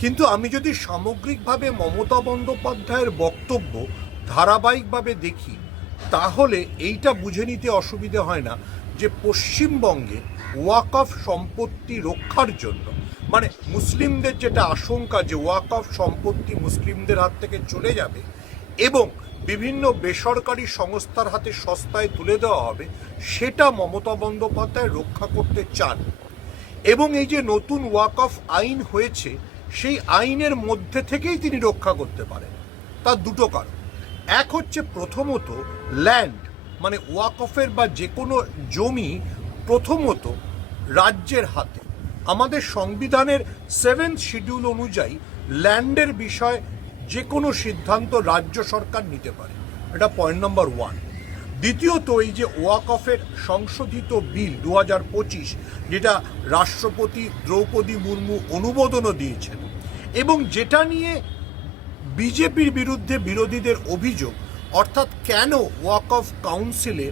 কিন্তু আমি যদি সামগ্রিকভাবে মমতা বন্দ্যোপাধ্যায়ের বক্তব্য ধারাবাহিকভাবে দেখি, তাহলে এইটা বুঝে নিতে অসুবিধে হয় না যে পশ্চিমবঙ্গে ওয়াক অফ সম্পত্তি রক্ষার জন্য মানে মুসলিমদের যেটা আশঙ্কা যে ওয়াক অফ সম্পত্তি মুসলিমদের হাত থেকে চলে যাবে এবং বিভিন্ন বেসরকারি সংস্থার হাতে সস্তায় তুলে দেওয়া হবে, সেটা মমতা বন্দ্যোপাধ্যায় রক্ষা করতে চান। এবং এই যে নতুন ওয়াক অফ আইন হয়েছে সেই আইনের মধ্যে থেকেই তিনি রক্ষা করতে পারেন। তার দুটো কারণ। এক হচ্ছে প্রথমত ল্যান্ড মানে ওয়াকফের বা যে কোনো জমি প্রথমত রাজ্যের হাতে। আমাদের সংবিধানের সেভেন্থ শিডিউল অনুযায়ী ল্যান্ডের বিষয় যে কোনো সিদ্ধান্ত রাজ্য সরকার নিতে পারে। এটা পয়েন্ট নম্বর ওয়ান দ্বিতীয়ত এই যে ওয়াকফের সংশোধিত বিল দু হাজার পঁচিশ, যেটা রাষ্ট্রপতি দ্রৌপদী মুর্মু অনুমোদনও দিয়েছেন, এবং যেটা নিয়ে বিজেপির বিরুদ্ধে বিরোধীদের অভিযোগ, অর্থাৎ কেন ওয়াক অফ কাউন্সিলে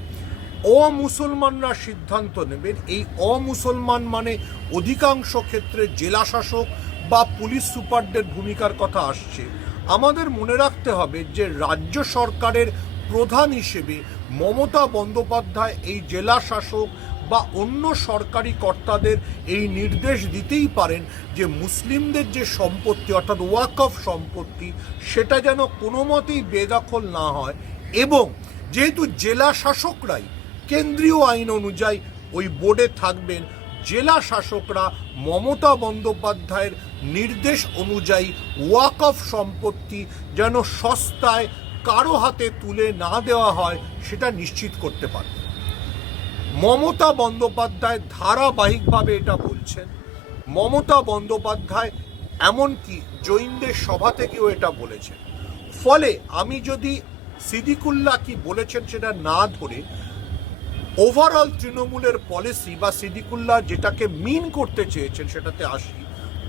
অমুসলমানরা সিদ্ধান্ত নেবেন, এই অমুসলমান মানে অধিকাংশ ক্ষেত্রে জেলা শাসক বা পুলিশ সুপারদের ভূমিকার কথা আসছে। আমাদের মনে রাখতে হবে যে রাজ্য সরকারের প্রধান হিসেবে মমতা বন্দ্যোপাধ্যায় এই জেলা শাসক বা অন্য সরকারি কর্তাদের এই নির্দেশ দিতেই পারেন যে মুসলিমদের যে সম্পত্তি, অর্থাৎ ওয়াক অফ সম্পত্তি, সেটা যেন কোনো মতেই বেদখল না হয় এবং যেহেতু জেলা শাসকরাই কেন্দ্রীয় আইন অনুযায়ী ওই বোর্ডে থাকবেন, জেলা শাসকরা মমতা বন্দ্যোপাধ্যায়ের নির্দেশ অনুযায়ী ওয়াক অফ সম্পত্তি যেন সস্তায় কারও হাতে তুলে না দেওয়া হয়, সেটা নিশ্চিত করতে পারবে মমতা বন্দ্যোপাধ্যায় ধারাবাহিকভাবে এটা বলছেন। মমতা বন্দ্যোপাধ্যায় এমনকি জৈনদের সভা থেকেও এটা বলেছেন। ফলে আমি যদি সিদিকুল্লাহ কি বলেছেন সেটা না ধরে ওভারঅল তৃণমূলের পলিসি বা সিদিকুল্লাহ যেটাকে মিন করতে চেয়েছেন সেটাতে আসি,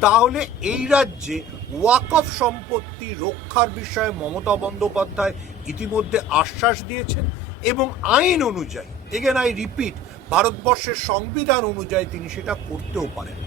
তাহলে এই রাজ্যে ওয়াক অফ সম্পত্তি রক্ষার বিষয়ে মমতা বন্দ্যোপাধ্যায় ইতিমধ্যে আশ্বাস দিয়েছেন এবং আইন অনুযায়ী এগেন আই রিপিট ভারতবর্ষের সংবিধান অনুযায়ী তিনি সেটা করতেও পারেন।